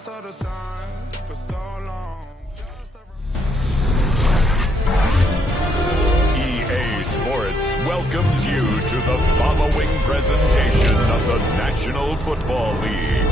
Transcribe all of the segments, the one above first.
saw the signs for so long. EA Sports welcomes you to the following presentation of the National Football League.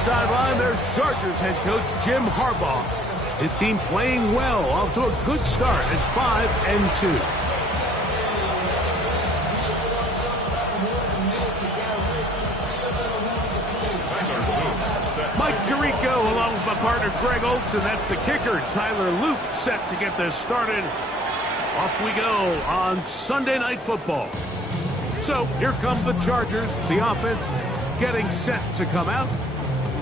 Sideline, there's Chargers head coach Jim Harbaugh. His team playing well, off to a good start at 5-2. Mike Tirico along with my partner Greg Oates, and that's the kicker Tyler Luke set to get this started. Off we go on Sunday Night Football. So here come the Chargers, the offense getting set to come out.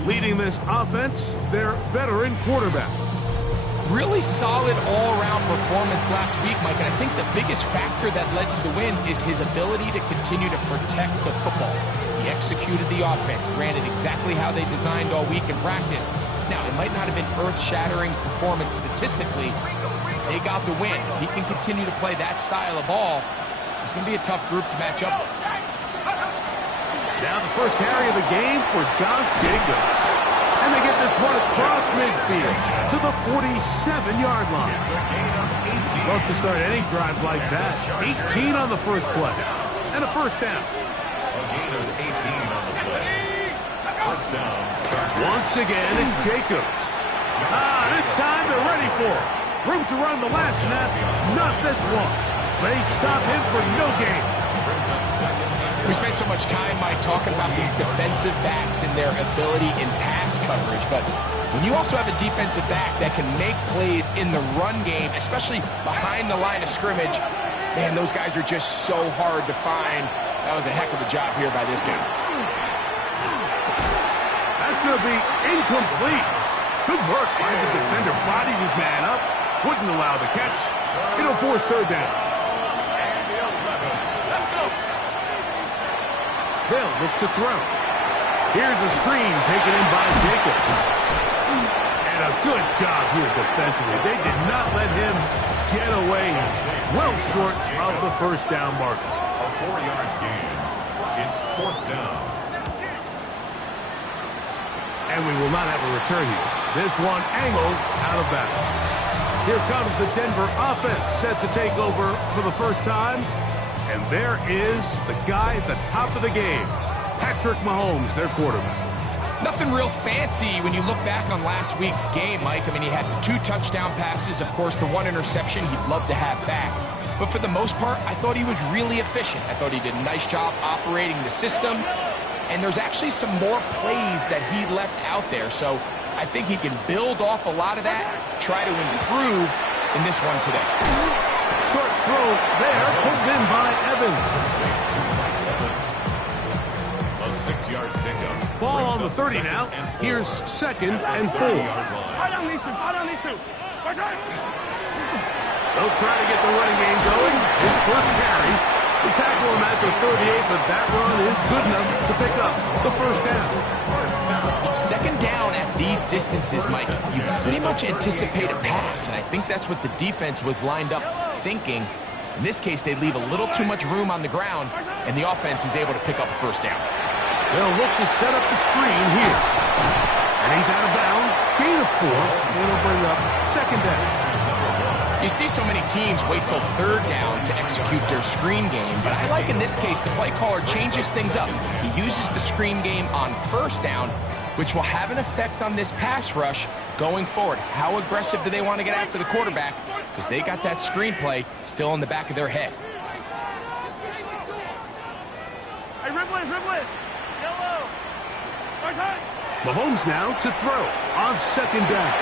Leading this offense, their veteran quarterback. Really solid all-around performance last week, Mike, and I think the biggest factor that led to the win is his ability to continue to protect the football. He executed the offense, granted exactly how they designed all week in practice. Now, it might not have been earth-shattering performance statistically. They got the win. If he can continue to play that style of ball, it's going to be a tough group to match up with. Now the first carry of the game for Josh Jacobs. And they get this one across midfield to the 47-yard line. Love to start any drive like that. 18 on the first play. And a first down. A gain of 18 on the play. First down. Once again, it's Jacobs. This time they're ready for it. Room to run the last snap. Not this one. They stop him for no gain. We spent so much time, Mike, talking about these defensive backs and their ability in pass coverage, but when you also have a defensive back that can make plays in the run game, especially behind the line of scrimmage, man, those guys are just so hard to find. That was a heck of a job here by this guy. That's going to be incomplete. Good work by the defender. Bodied his man up. Wouldn't allow the catch. It'll force third down. They'll look to throw. Here's a screen taken in by Jacobs. And a good job here defensively. They did not let him get away. He's well short of the first down marker. A 4-yard gain. It's fourth down. And we will not have a return here. This one angled out of bounds. Here comes the Denver offense set to take over for the first time. And there is the guy at the top of the game, Patrick Mahomes, their quarterback. Nothing real fancy when you look back on last week's game, Mike. I mean, he had the 2 touchdown passes, of course, the 1 interception he'd love to have back. But for the most part, I thought he was really efficient. I thought he did a nice job operating the system. And there's actually some more plays that he left out there. So I think he can build off a lot of that, try to improve in this one today. Short throw there, pulled in by Evans. A 6-yard pickup. Ball on the 30 now. Here's 2nd and 4. They'll try to get the running game going. His first carry. We tackle him at the 38, but that run is good enough to pick up the first down. Second down at these distances, Mike, you pretty much anticipate a pass, and I think that's what the defense was lined up thinking. In this case, they leave a little too much room on the ground, and the offense is able to pick up a first down. They'll look to set up the screen here. And he's out of bounds. Gain of 4. It'll bring up second down. You see so many teams wait till third down to execute their screen game, but I like in this case the play caller changes things up. He uses the screen game on first down, which will have an effect on this pass rush going forward. How aggressive do they want to get after the quarterback? Because they got that screenplay still in the back of their head. Hey, Ribley, yellow. Mahomes now to throw on second down.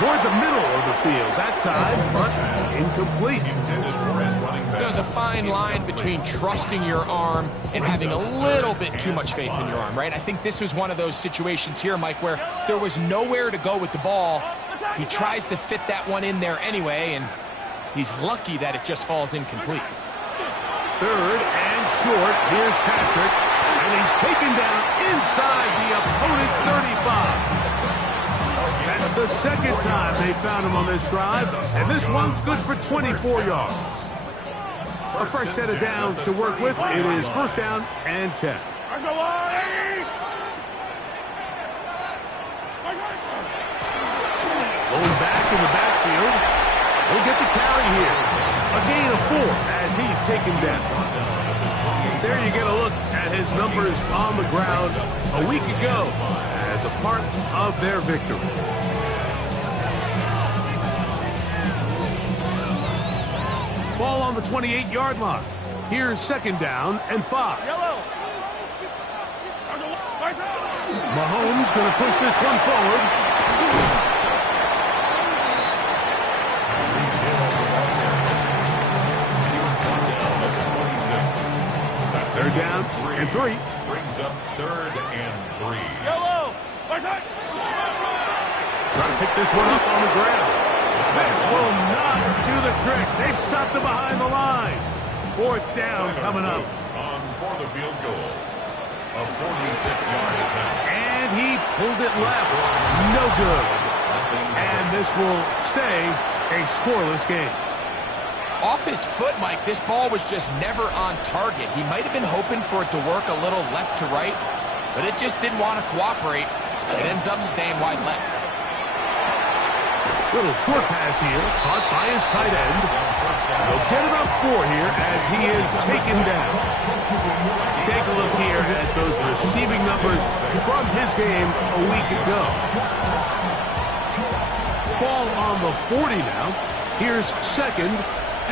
toward the middle of the field that time, but incomplete. There's a fine line between trusting your arm and having a little bit too much faith in your arm, right? I think this was one of those situations here, Mike, where there was nowhere to go with the ball. He tries to fit that one in there anyway, and he's lucky that it just falls incomplete. Third and short. Here's Patrick, and he's taken down inside the opponent's 35. That's the second time they found him on this drive, and this one's good for 24 yards. A fresh set of downs to work with. It is first down and 10. Going back in the backfield. He'll get the carry here. A gain of 4 as he's taken down. There you get a look at his numbers on the ground a week ago as a part of their victory. Ball on the 28-yard line. Here's second down and 5. Mahomes going to push this one forward. Third down and 3. Brings up third and 3. Try to pick this one up on the ground. This will not do the trick. They've stopped him behind the line. Fourth down coming up. On for the field goal. A 46-yard attempt. And he pulled it left. No good. And this will stay a scoreless game. Off his foot, Mike, this ball was just never on target. He might have been hoping for it to work a little left to right, but it just didn't want to cooperate. It ends up staying wide left. Little short pass here, caught by his tight end. They'll get about 4 here as he is taken down. Take a look here at those receiving numbers from his game a week ago. Ball on the 40 now. Here's second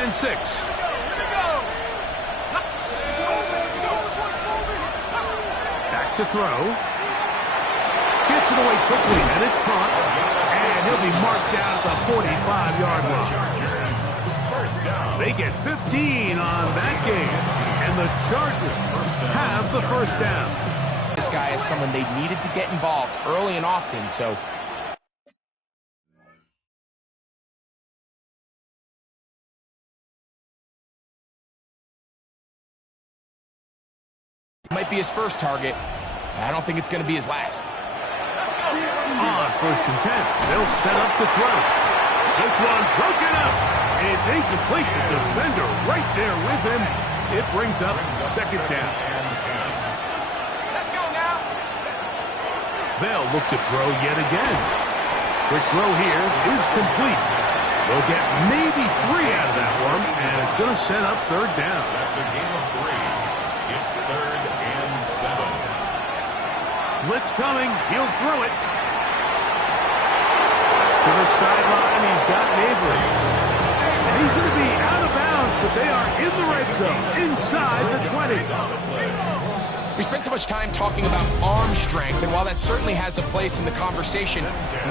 and 6. Back to throw. Gets it away quickly, and it's caught. And he'll be marked down at the 45-yard line. They get 15 on that game, and the Chargers have the first down. This guy is someone they needed to get involved early and often, so might be his first target. I don't think it's going to be his last. On first and 10, they'll set up to throw. This one broken up. It's incomplete. The defender right there with him. It brings up second down. Let's go now. They'll look to throw yet again. Quick throw here is complete. They'll get maybe 3 out of that one, and it's going to set up third down. That's a game of 3. It's third and 7. Blitz coming. He'll throw it. To the sideline. He's got Avery. And he's going to be out of bounds, but they are in the red zone, inside the 20. We spent so much time talking about arm strength, and while that certainly has a place in the conversation,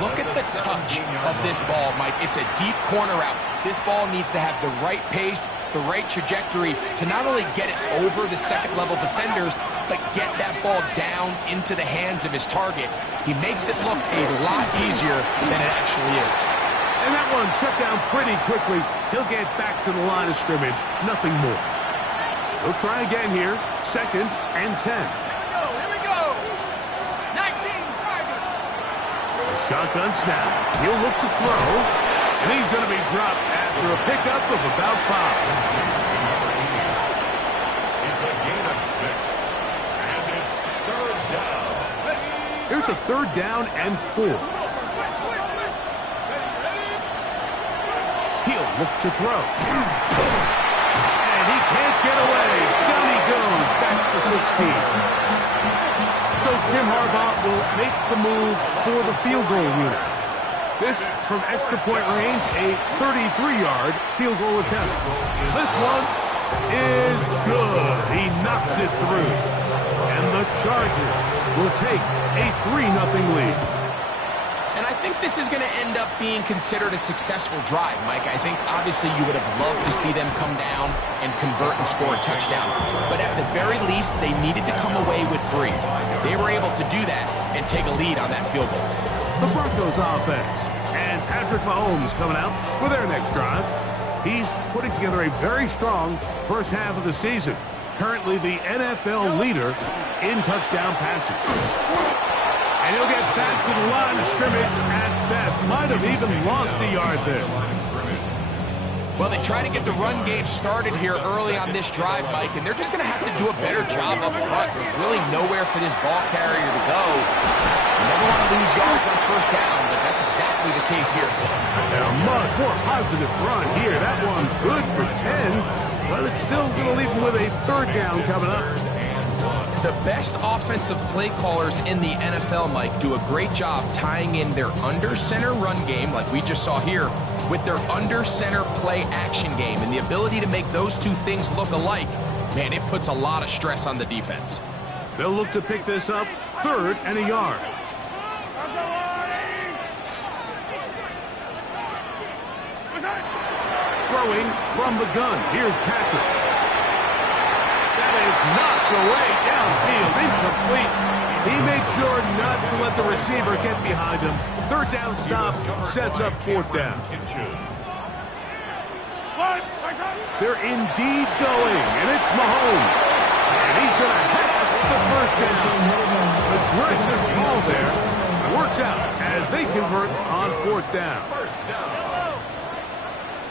look at the touch of this ball, Mike. It's a deep corner route. This ball needs to have the right pace, the right trajectory to not only get it over the second-level defenders, but get that ball down into the hands of his target. He makes it look a lot easier than it actually is. And that one shut down pretty quickly. He'll get back to the line of scrimmage. Nothing more. We'll try again here. Second and 10. Here we go. 19 Tigers. A shotgun snap. He'll look to throw. And he's going to be dropped after a pickup of about 5. It's a gain of 6. And it's third down. Here's a third down and 4. He'll look to throw. And he can't get away. Down he goes, back to 16. So Jim Harbaugh will make the move for the field goal unit. This from extra point range, a 33-yard field goal attempt. This one is good. He knocks it through. And the Chargers will take a 3-0 lead. And I think this is going to end up being considered a successful drive, Mike. I think obviously you would have loved to see them come down and convert and score a touchdown. But at the very least, they needed to come away with 3. They were able to do that and take a lead on that field goal. The Broncos offense. And Patrick Mahomes coming out for their next drive. He's putting together a very strong first half of the season. Currently the NFL leader in touchdown passes. And he'll get back to the line of scrimmage at best. Might have even lost a yard there. Well, they try to get the run game started here early on this drive, Mike, and they're just going to have to do a better job up front. There's really nowhere for this ball carrier to go. You never want to lose yards on first down, but that's exactly the case here. And a much more positive run here. That one good for 10, but it's still going to leave him with a third down coming up. The best offensive play callers in the NFL, Mike, do a great job tying in their under-center run game, like we just saw here, with their under-center play action game. And the ability to make those two things look alike, man, it puts a lot of stress on the defense. They'll look to pick this up, 3rd and a yard. Throwing from the gun. Here's Patrick. That is knocked away downfield, incomplete. He made sure not to let the receiver get behind him. 3rd down stop sets up 4th down. They're indeed going, and it's Mahomes. And he's going to head the first down. Aggressive ball there. Works out as they convert on 4th down.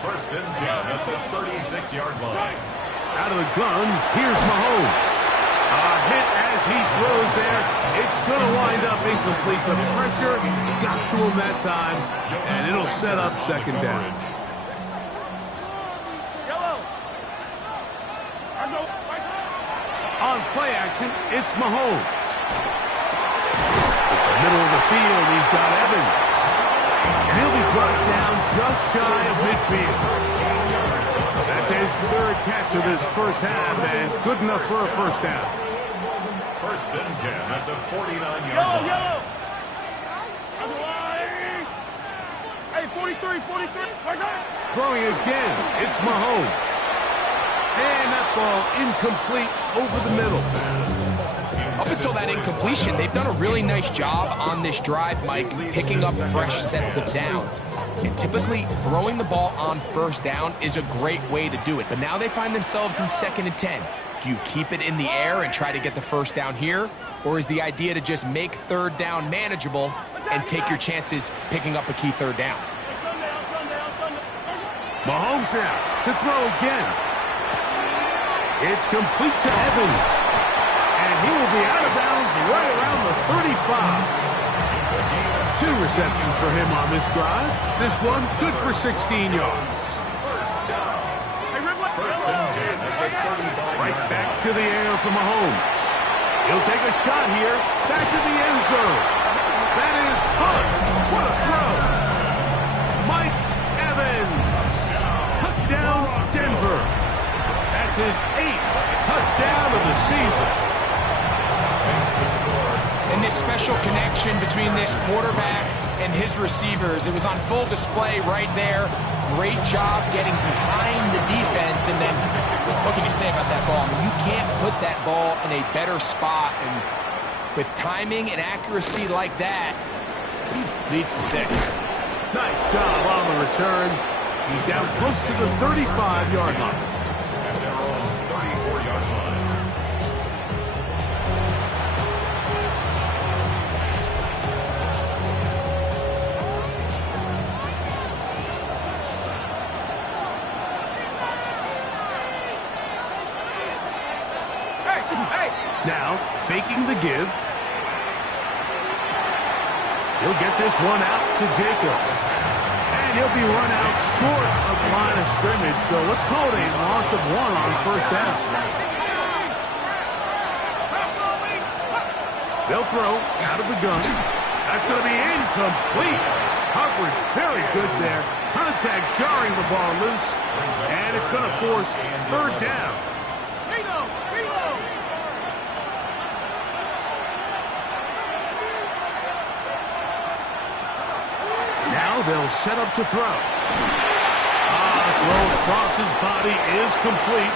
First and 10 at the 36-yard line. Out of the gun, here's Mahomes. A hit as he throws there. It's going to wind up incomplete. The pressure got to him that time, and it'll set up 2nd down. On play action, it's Mahomes. Middle of the field, he's got Evans. And he'll be dropped down just shy of midfield. That's his 3rd catch of this first half, and good enough for a first down. First and 10 at the 49-yard line. Hey, 43. Throwing again, it's Mahomes. And that ball incomplete over the middle. Up until that incompletion, they've done a really nice job on this drive, Mike, picking up fresh sets of downs. And typically, throwing the ball on first down is a great way to do it. But now they find themselves in 2nd and 10. Do you keep it in the air and try to get the first down here? Or is the idea to just make 3rd down manageable and take your chances picking up a key 3rd down? Mahomes now to throw again. It's complete to Evans. And he will be out of bounds right around the 35. 2 receptions for him on this drive. This one good for 16 yards. Right back to the air for Mahomes. He'll take a shot here. Back to the end zone. That is Hunt. What a throw. Mike Evans. Touchdown, Denver. That's his 8th touchdown of the season. And this special connection between this quarterback and his receivers, it was on full display right there. Great job getting behind the defense. And then, what can you say about that ball? I mean, you can't put that ball in a better spot. And with timing and accuracy like that, leads to 6. Nice job on the return. He's down close to the 35-yard line. And they're on the 34-yard line. Now, faking the give. He'll get this one out to Jacobs. And he'll be run out short of the line of scrimmage, so let's call it a loss of 1 on first down. They'll throw out of the gun. That's going to be incomplete. Coverage very good there. Contact jarring the ball loose. And it's going to force 3rd down. they'll set up to throw. Throw across his body is complete.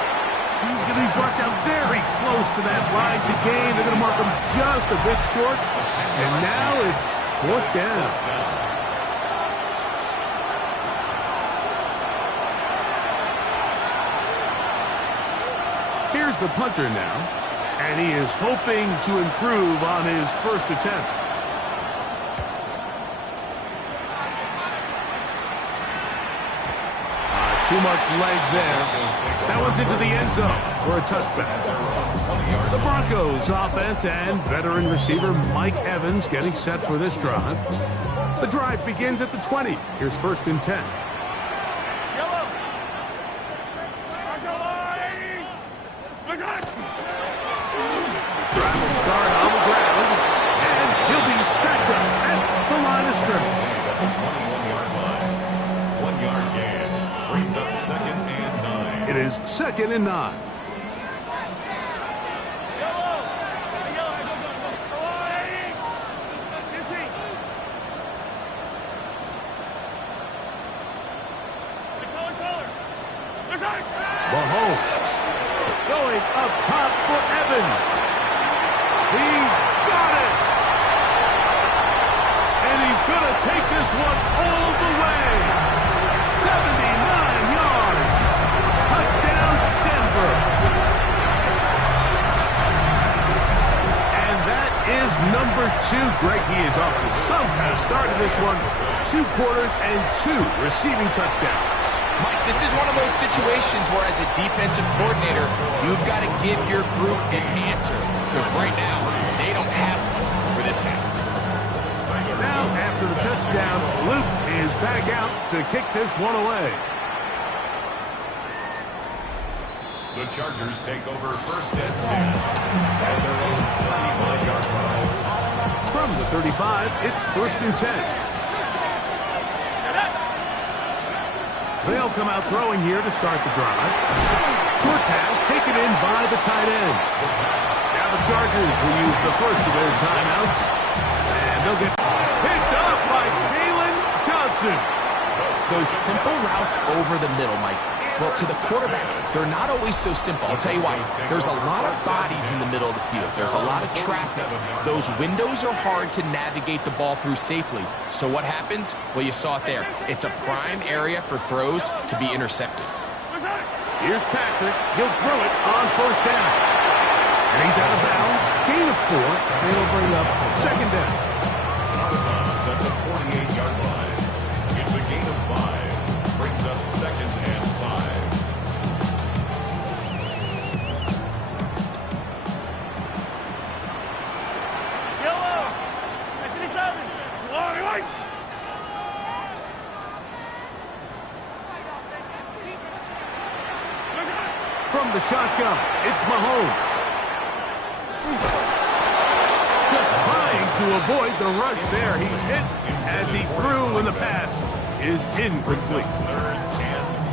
He's going to be brought down very close to that line to gain. They're going to mark him just a bit short. And now it's 4th down. Here's the punter now. And he is hoping to improve on his first attempt. Too much leg there. That one's into the end zone for a touchback. The Broncos offense and veteran receiver Mike Evans getting set for this drive. The drive begins at the 20. Here's 1st and 10. Drive will start on the ground, and he'll be stacked up at the line of scrimmage. 21-yard line. 1-yard gain. Brings up 2nd and 9. It is 2nd and 9. Mahomes going up top for Evans. He's got it. And he's going to take this one all the way. 79 yards. Touchdown, Denver. And that is number 2. Greg, he is off to some kind of start in this one. 2 quarters and 2 receiving touchdowns. Mike, this is one of those situations where as a defensive coordinator, you've got to give your group an answer. Because right now, they don't have one for this guy. Now, after the touchdown, Luke is back out to kick this one away. The Chargers take over 1st and 10 at their own 35-yard line. From the 35, it's 1st and 10. They'll come out throwing here to start the drive. Short pass taken in by the tight end. Now the Chargers will use the first of their timeouts. And they'll get picked up by Jalen Johnson. Those simple routes over the middle, Mike. Well, to the quarterback, they're not always so simple. I'll tell you why. There's a lot of bodies in the middle of the field. There's a lot of traffic. Those windows are hard to navigate the ball through safely. So what happens? Well, you saw it there. It's a prime area for throws to be intercepted. Here's Patrick. He'll throw it on 1st down. And he's out of bounds. Gain of 4. It'll bring up 2nd down. Out of bounds at the 48-yard line. It's a gain of 5. Brings up 2nd and 5. From the shotgun, it's Mahomes. Just trying to avoid the rush there. He's hit as he threw when the pass is incomplete.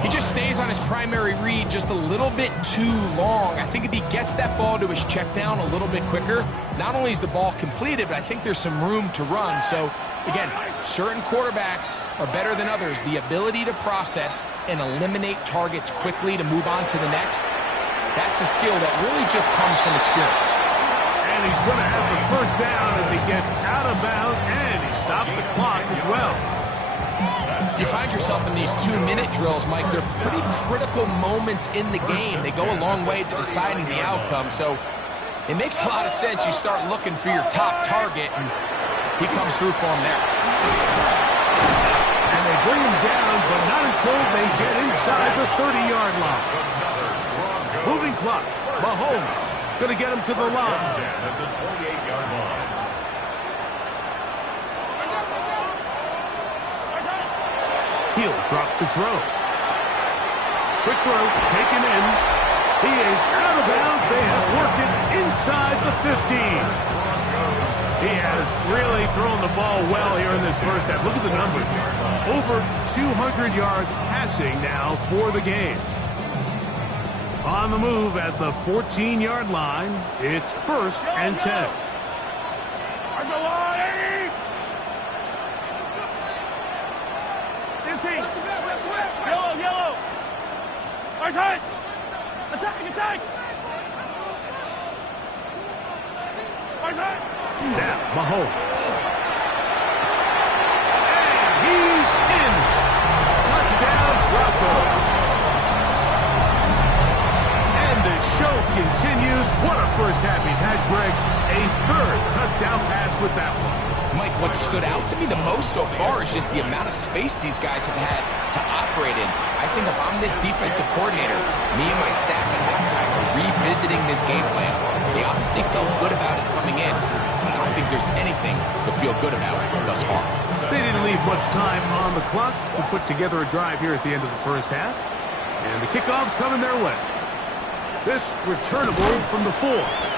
He just stays on his primary read just a little bit too long. I think if he gets that ball to his check down a little bit quicker, not only is the ball completed, but I think there's some room to run. So, again, certain quarterbacks are better than others. The ability to process and eliminate targets quickly to move on to the next, that's a skill that really just comes from experience. And he's going to have the 1st down as he gets out of bounds, and he stopped the clock as well. You find yourself in these 2-minute drills, Mike. They're pretty critical moments in the game. They go a long way to deciding the outcome. So it makes a lot of sense. You start looking for your top target, and he comes through for him there. And they bring him down, but not until they get inside the 30-yard line. Moving clock. Mahomes going to get him to the line. At the 28-yard line. He'll drop to throw. Quick throw, taken in. He is out of bounds. They have worked it inside the 15. He has really thrown the ball well here in this first half. Look at the numbers. Over 200 yards passing now for the game. On the move at the 14-yard line, it's 1st and 10. 17. Yellow, yellow. Eyes high. Attack, attack. Eyes high. Now, Mahomes. And he's in. Touchdown, Broncos. And the show continues. What a first half he's had, Greg. A third touchdown pass with that one. Mike, what stood out to me the most so far is just the amount of space these guys have had to operate in. I think if I'm this defensive coordinator, me and my staff at halftime are revisiting this game plan. They obviously felt good about it coming in. I don't think there's anything to feel good about thus far. They didn't leave much time on the clock to put together a drive here at the end of the first half. And the kickoff's coming their way. This returnable from the 4.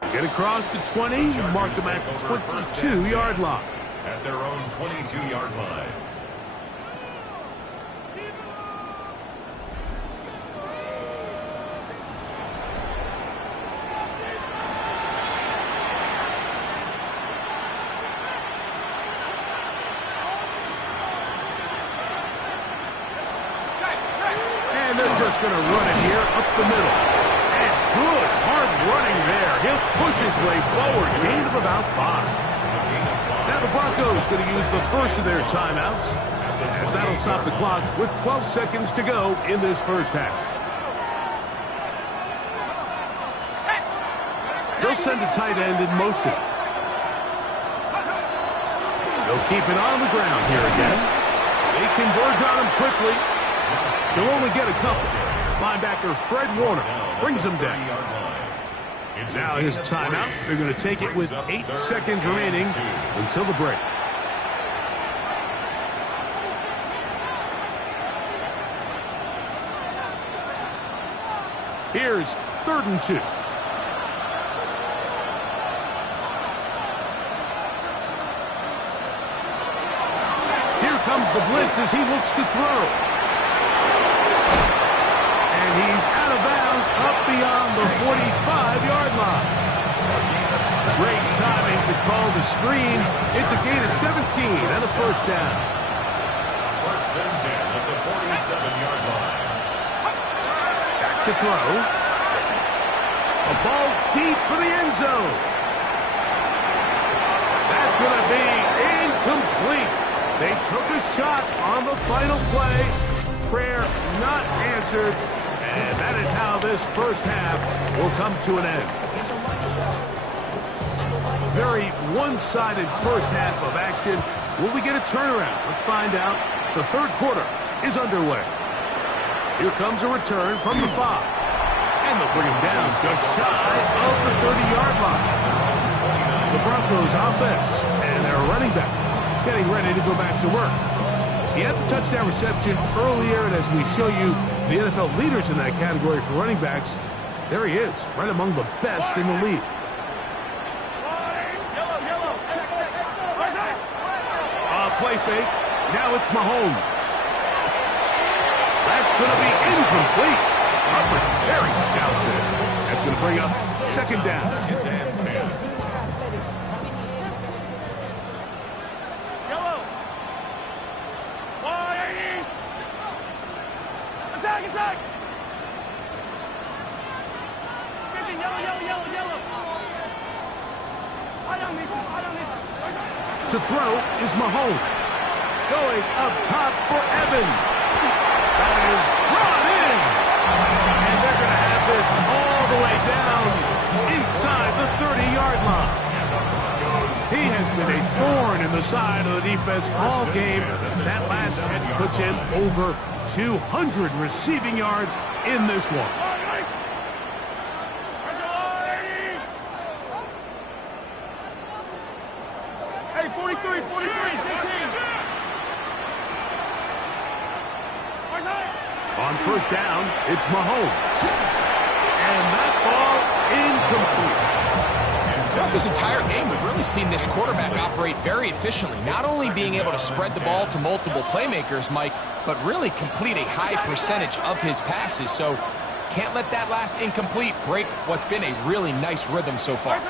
Get across the 20, mark them at the 22-yard line. At their own 22-yard line. And they're just going to run it here up the middle. And good, hard running there. He'll push his way forward. Gain of about 5. Now the Broncos going to use the first of their timeouts, as that'll stop the clock with 12 seconds to go in this first half. They'll send a tight end in motion. They'll keep it on the ground here again. They converge on him quickly. He'll only get a couple. Linebacker Fred Warner brings him down. Now his timeout. They're going to take it with 8 seconds remaining until the break. Here's 3rd and 2. Here comes the blitz as he looks to throw. He's out of bounds up beyond the 45-yard line. Great timing to call the screen. It's a gain of 17 and a first down. First and 10 at the 47-yard line. Back to throw. A ball deep for the end zone. That's going to be incomplete. They took a shot on the final play. Prayer not answered. And that is how this first half will come to an end. Very one-sided first half of action. Will we get a turnaround? Let's find out. The third quarter is underway. Here comes a return from the 5. And they'll bring him down just shy of the 30-yard line. The Broncos offense and their running back getting ready to go back to work. He had the touchdown reception earlier, and as we show you the NFL leaders in that category for running backs, there he is, right among the best in the league. Play fake. Now it's Mahomes. That's going to be incomplete. Harper very stout there. That's going to bring up 2nd down. 2nd and 10. Attack! Yellow. To throw is Mahomes. Going up top for Evans. That is brought in. And they're going to have this all the way down inside the 30-yard line. He has been a thorn in the side of the defense all game. That last catch puts him over 200 receiving yards in this one. Hey, 43, 15. On first down, it's Mahomes. And that ball incomplete. Throughout this entire game, we've really seen this quarterback operate very efficiently, not only being able to spread the ball to multiple playmakers, Mike, but really complete a high percentage of his passes. So can't let that last incomplete break what's been a really nice rhythm so far.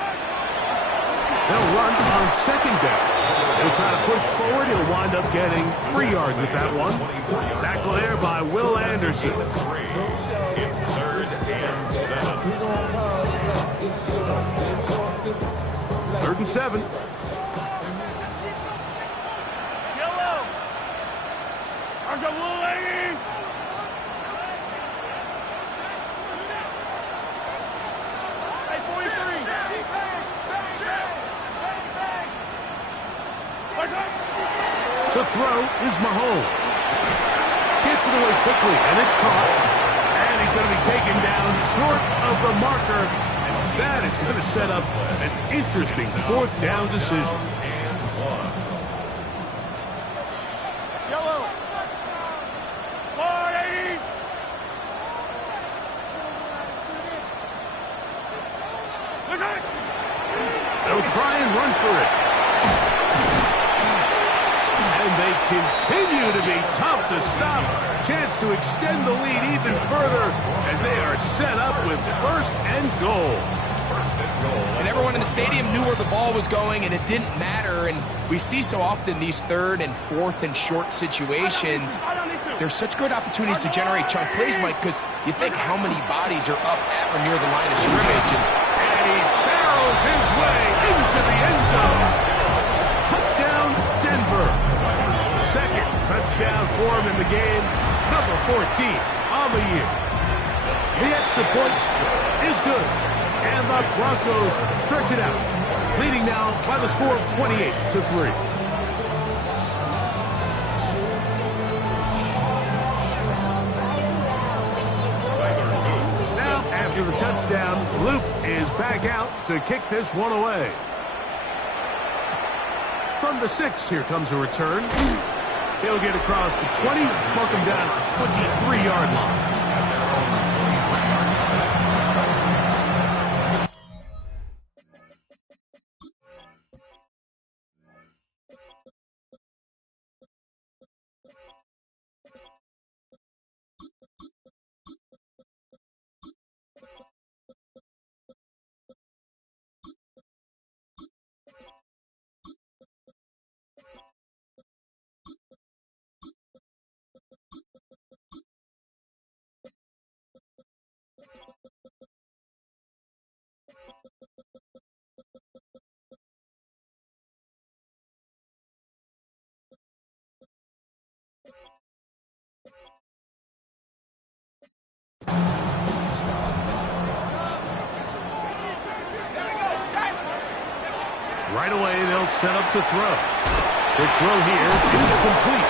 They'll run on 2nd down. They'll try to push forward. He'll wind up getting 3 yards with that one. Tackle there by Will Anderson. It's 3rd and 7. 3rd and 7. Yellow. Argo blue lady. Hey, 43. To throw is Mahomes. Gets it away quickly, and it's caught. And he's going to be taken down short of the marker. And that is going to set up an interesting 4th down decision. Yellow. 480. Look at it. continue to be tough to stop. Chance to extend the lead even further as they are set up with first and goal. And everyone in the stadium knew where the ball was going, and it didn't matter. And we see so often these third and fourth and short situations. There's such good opportunities to generate chunk plays, Mike, because you think how many bodies are up at or near the line of scrimmage. And he barrels his way into the end zone. Touchdown, Denver. Second touchdown for him in the game. Number 14 on the year. The extra point is good. And the Broncos stretch it out, leading now by the score of 28-3. Now, after the touchdown, Luke is back out to kick this one away. From the 6, here comes a return. He'll get across the 20, mark him down at the 23-yard line. Right away, they'll set up to throw. The throw here is complete.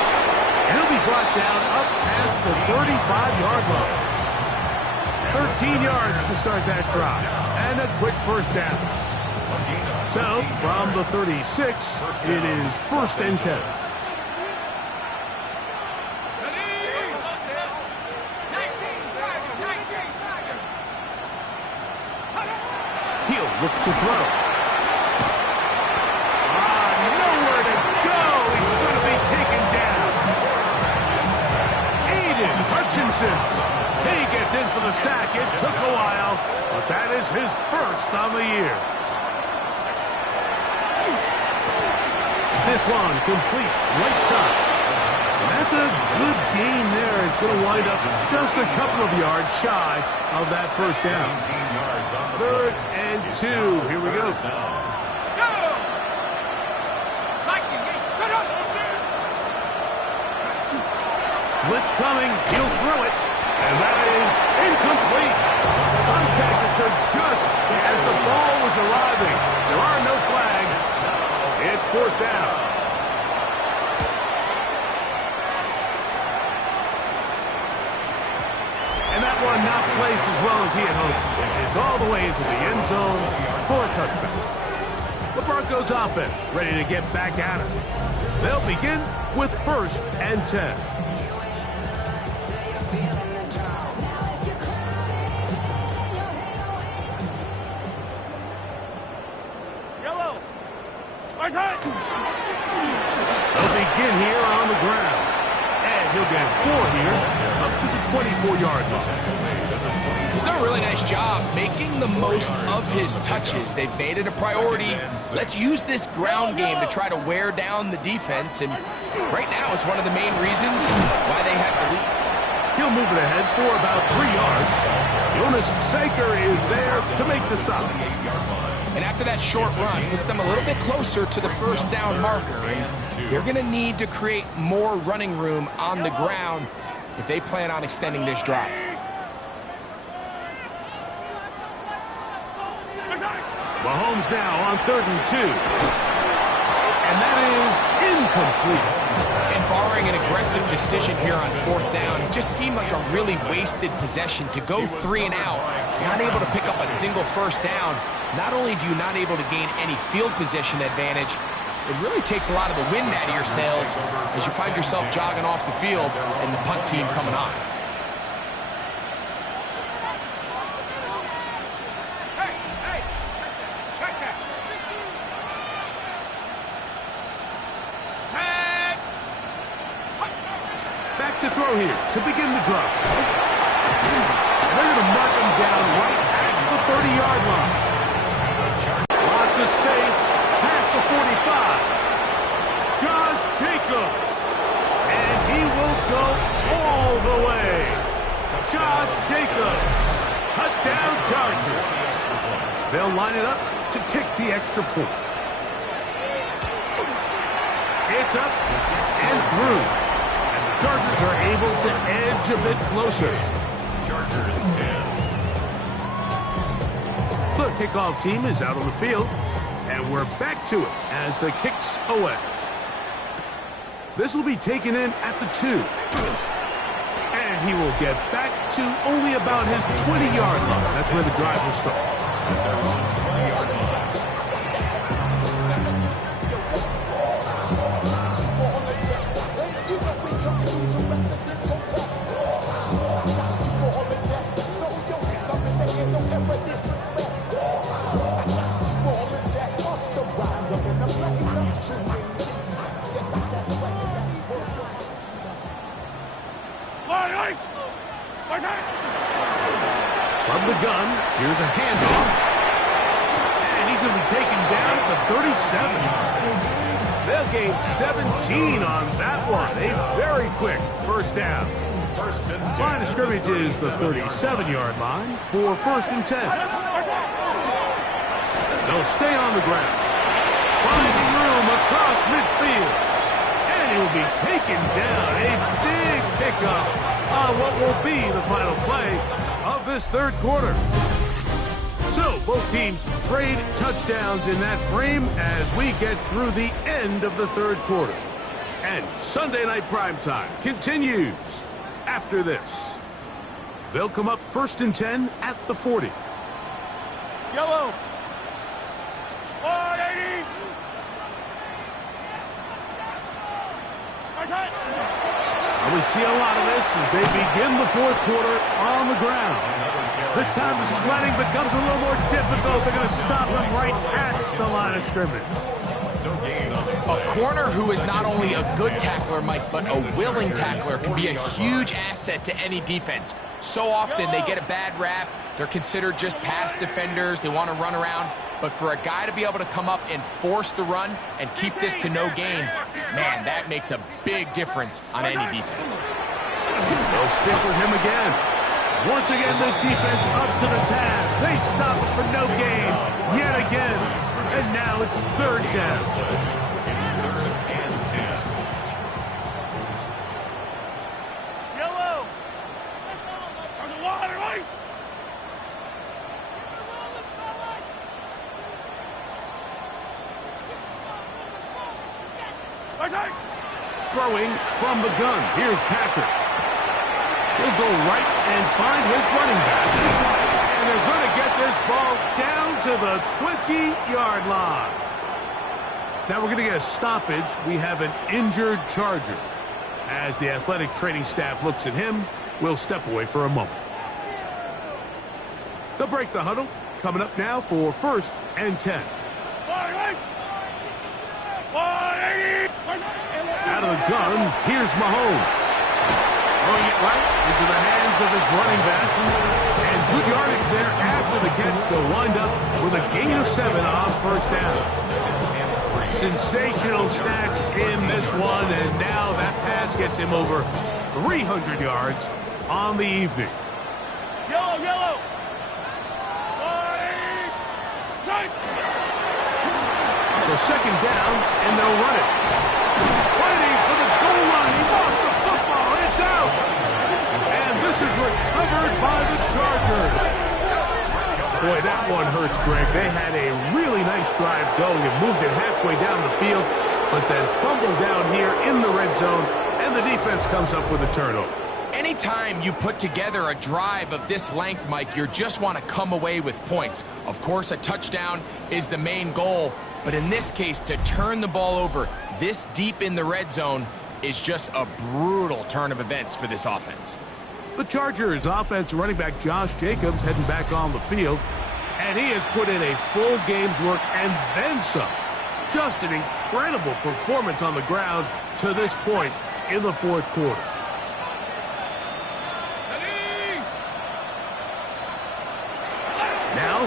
And he'll be brought down up past the 35-yard line. 13 yards to start that drive. And a quick first down. So, from the 36, it is first and 10. He'll look to throw. Nowhere to go. He's going to be taken down. Aiden Hutchinson. He gets in for the sack. It took a while, but that is his first on the year. This one complete right side. And that's a good gain there. It's going to wind up just a couple of yards shy of that first down. 3rd and 2. Here we go. Blitz coming. He'll throw it. And that is incomplete. Contact occurred just as the ball was arriving. There are no flags. It's 4th down. And that one not placed as well as he had hoped. It's all the way into the end zone for a touchdown. The Broncos offense ready to get back at it. They'll begin with 1st and 10. They'll begin here on the ground. And he'll get 4 here up to the 24-yard line. He's done a really nice job making the most of his touches. They've made it a priority. Let's use this ground game to try to wear down the defense. And right now, it's one of the main reasons why they have the lead. He'll move it ahead for about 3 yards. Jonas Saker is there to make the stop. And after that short run, puts them a little bit closer to the first down marker. And they're going to need to create more running room on the ground if they plan on extending this drive. Mahomes now on 3rd and 2. And that is incomplete. And barring an aggressive decision here on 4th down, it just seemed like a really wasted possession to go 3 and out, not able to pick up a single first down. Not only do you not able to gain any field position advantage, it really takes a lot of the wind out of your sails as you find yourself jogging off the field and the punt team coming on. to throw here to begin the drive. They're going to mark him down right at the 30-yard line. Lots of space past the 45. Josh Jacobs. And he will go all the way. Josh Jacobs. Touchdown Chargers. They'll line it up to kick the extra point. It's up and through. And the Chargers are able to edge a bit closer. Chargers 10. The kickoff team is out on the field, and we're back to it as the kick's away. This will be taken in at the 2. And he will get back to only about his 20-yard line. That's where the drive will start. From the gun, here's a handoff. And he's going to be taken down at the 37. They'll gain 17 on that one. A very quick first down. Line of scrimmage is the 37-yard line for 1st and 10. They'll stay on the ground. Finding room across midfield. And he will be taken down. A big pickup on what will be the final play of this third quarter. So both teams trade touchdowns in that frame as we get through the end of the third quarter. And Sunday Night Primetime continues after this. They'll come up 1st and 10 at the 40. Yellow. 180. And we see a lot of this as they begin the fourth quarter on the ground. This time the sledding becomes a little more difficult. They're going to stop them right at the line of scrimmage. A corner who is not only a good tackler, Mike, but a willing tackler can be a huge asset to any defense. So often they get a bad rap. They're considered just pass defenders. They want to run around. But for a guy to be able to come up and force the run and keep this to no gain, man, that makes a big difference on any defense. They'll stick with him again. Once again, this defense up to the task. They stop it for no gain yet again. And now it's 3rd down. Yellow. On the water, right? Throwing from the gun. Here's Patrick. He'll go right and find his running back. And they're going to get this ball down to the 20-yard line. Now we're going to get a stoppage. We have an injured Charger. As the athletic training staff looks at him, we'll step away for a moment. They'll break the huddle. Coming up now for 1st and 10. Out of the gun, here's Mahomes. Throwing it right into the hands of his running back. And good yardage there after the catch. They'll wind up with a gain of 7 on 1st down. Sensational snatch in this one, and now that pass gets him over 300 yards on the evening. Yellow, yellow. So 2nd down, and they'll run it. Fighting for the goal line. He lost the football. It's out. And this is recovered by the Chargers. Boy, that one hurts, Greg. They had a really nice drive going and moved it halfway down the field, but then fumbled down here in the red zone, and the defense comes up with a turnover. Anytime you put together a drive of this length, Mike, you just want to come away with points. Of course, a touchdown is the main goal, but in this case, to turn the ball over this deep in the red zone is just a brutal turn of events for this offense. The Chargers offense running back Josh Jacobs heading back on the field, and he has put in a full game's work and then some. Just an incredible performance on the ground to this point in the fourth quarter.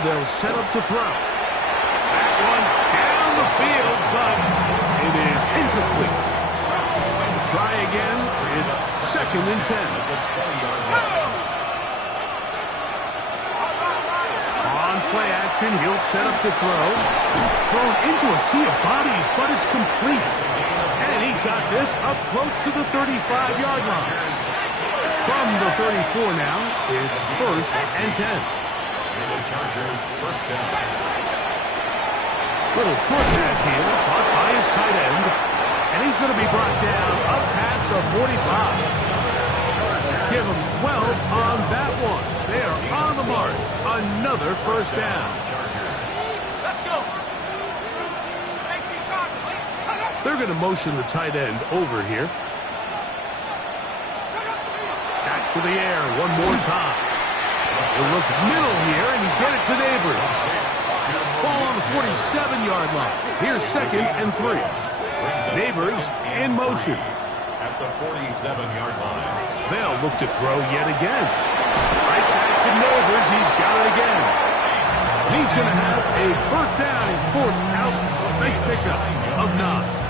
they'll set up to throw. That one down the field, but it is incomplete. Try again. It's 2nd and 10. On play action, he'll set up to throw. Thrown into a sea of bodies, but it's complete. And he's got this up close to the 35-yard line. From the 34 now, it's 1st and 10. The Chargers first down. Little short pass here, caught by his tight end. And he's going to be brought down up past the 45. Give him 12 on that one. They are on the march. Another 1st down. Let's go. They're going to motion the tight end over here. Back to the air one more time. He'll look middle here and get it to Neighbors. Ball on the 47-yard line. Here's 2nd and 3. Neighbors in motion. At the 47-yard line. They'll look to throw yet again. Right back to Neighbors. He's got it again. He's going to have a 1st down. He's forced out. Nice pickup of 9.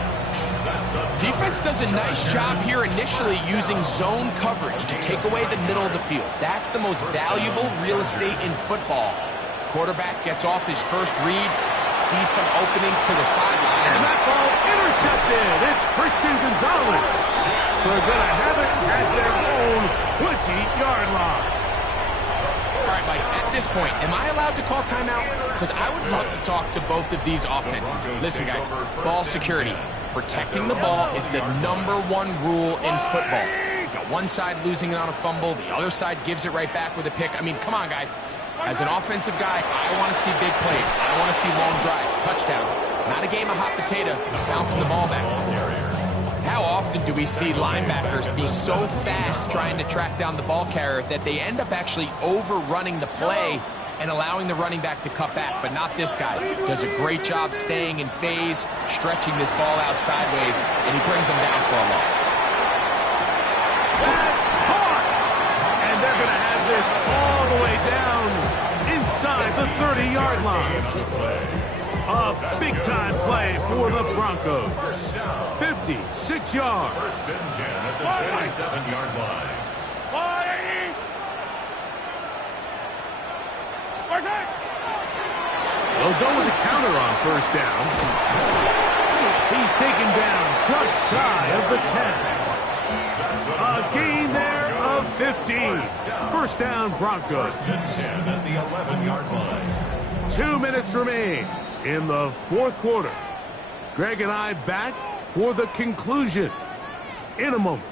Defense does a nice job here initially using zone coverage to take away the middle of the field. That's the most valuable real estate in football. Quarterback gets off his first read, sees some openings to the sideline. And that ball intercepted. It's Christian Gonzalez. So they're going to have it at their own 20-yard line. All right, Mike, at this point, am I allowed to call timeout? Because I would love to talk to both of these offenses. Listen, guys, ball security. Protecting the ball is the #1 rule in football. You got one side losing it on a fumble, the other side gives it right back with a pick. I mean, come on, guys. As an offensive guy, I want to see big plays. I want to see long drives, touchdowns. Not a game of hot potato, bouncing the ball back and forth. How often do we see linebackers be so fast trying to track down the ball carrier that they end up actually overrunning the play and allowing the running back to cut back? But not this guy. Does a great job staying in phase, stretching this ball out sideways, and he brings them down for a loss. That's hard! And they're going to have this all the way down inside the 30-yard line. A big-time play for the Broncos. 56 yards. 1st and 10 at the 27-yard line. They'll go with a counter on 1st down. He's taken down just shy of the 10. A gain there of 15. 1st down, Broncos. 1st and 10 at the 11-yard line. 2 minutes remain in the 4th quarter. Greg and I back for the conclusion in a moment.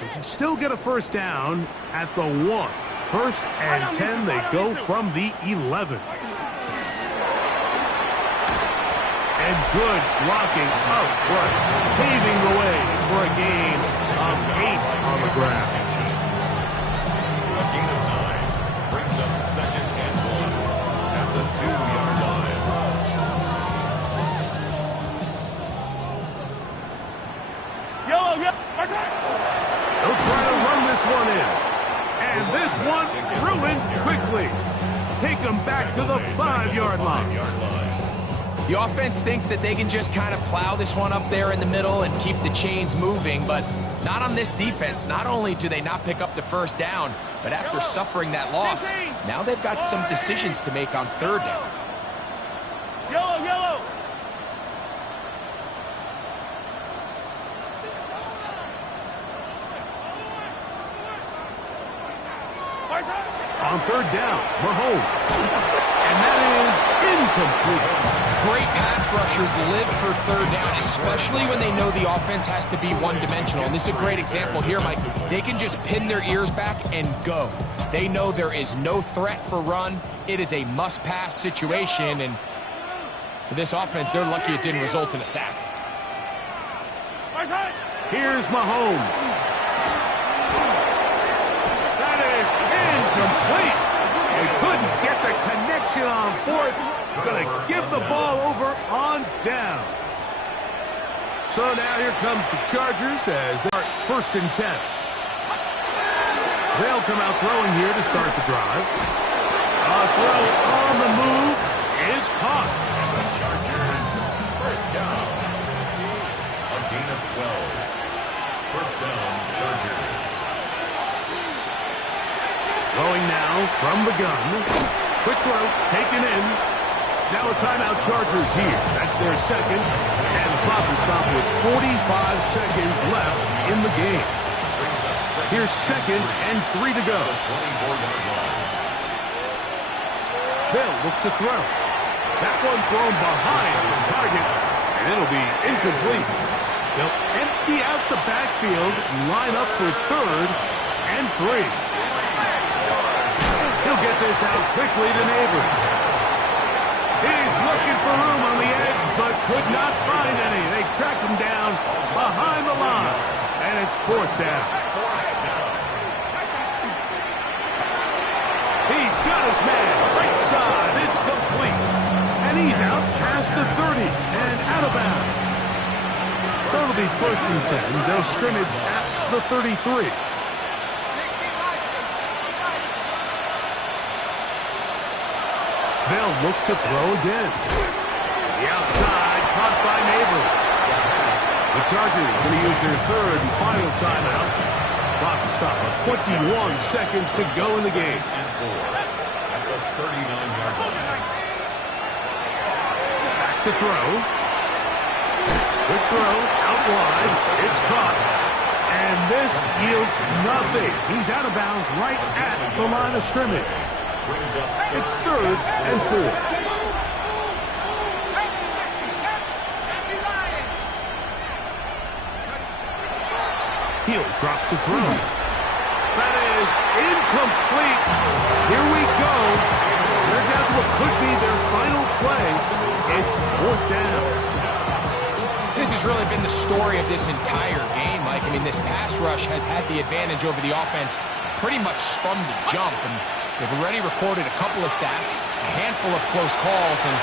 They can still get a 1st down at the 1. 1st and 10, they go from the 11. And good blocking up front, paving the way for a gain of 8 on the ground. A gain of 9 brings up 2nd and 1 at the 2-yard line. Yellow. They'll try to run this one in. And this one ruined quickly. Take them back to the 5-yard line. The offense thinks that they can just kind of plow this one up there in the middle and keep the chains moving, but not on this defense. Not only do they not pick up the 1st down, but after suffering that loss, now they've got some decisions to make on 3rd down. Yellow. On 3rd down, Mahomes. And that is incomplete. Great pass rushers live for 3rd down, especially when they know the offense has to be one-dimensional. And this is a great example here, Mike. They can just pin their ears back and go. They know there is no threat for run. It is a must-pass situation, and for this offense, they're lucky it didn't result in a sack. Here's Mahomes. That is incomplete. They couldn't get the connection on 4th. Going to give the ball over on down. So now here comes the Chargers as they are 1st and 10. They'll come out throwing here to start the drive. A A throw on the move is caught. And the Chargers, first down. A gain of 12. First down, Chargers. Throwing now from the gun. Quick throw, taken in. Now a timeout Chargers here. That's their second. And the clock will stop with 45 seconds left in the game. Here's second and 3 to go. They'll look to throw. That one thrown behind his target, and it'll be incomplete. They'll empty out the backfield and line up for third and 3. He'll get this out quickly to Neighbors. He's looking for room on the edge, but could not find any. They track him down behind the line, and it's fourth down. He's got his man. Right side. It's complete. And he's out past the 30 and out of bounds. So it'll be first and 10. They'll scrimmage at the 33. They'll look to throw again. The outside, caught by Neighbors. The Chargers going to use their third and final timeout. Clock to stop at 21 seconds to go in the game. And 4 at the 39-yard line. Back to throw. Quick throw, out wide. It's caught. And this yields nothing. He's out of bounds right at the line of scrimmage. It's third and 4. He'll drop to throw. That is incomplete. Here we go. They're down to what could be their final play. It's fourth down. This has really been the story of this entire game, Mike. I mean, this pass rush has had the advantage over the offense pretty much from the jump. And they've already recorded a couple of sacks, a handful of close calls, and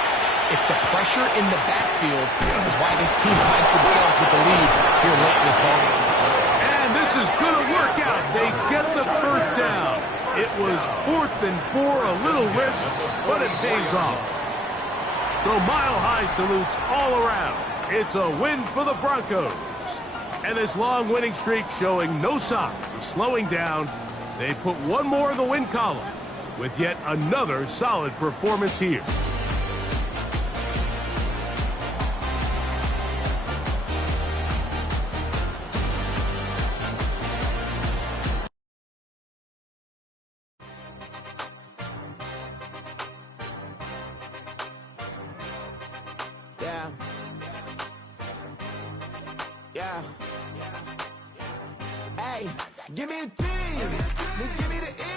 it's the pressure in the backfield is why this team finds themselves with the lead here late in this ballgame. And this is going to work out. They get the first down. It was fourth and 4, a little risk, but it pays off. So mile-high salutes all around. It's a win for the Broncos. And this long winning streak showing no signs of slowing down. They put one more in the win column with yet another solid performance here. Yeah. Hey, give me a team. Give me the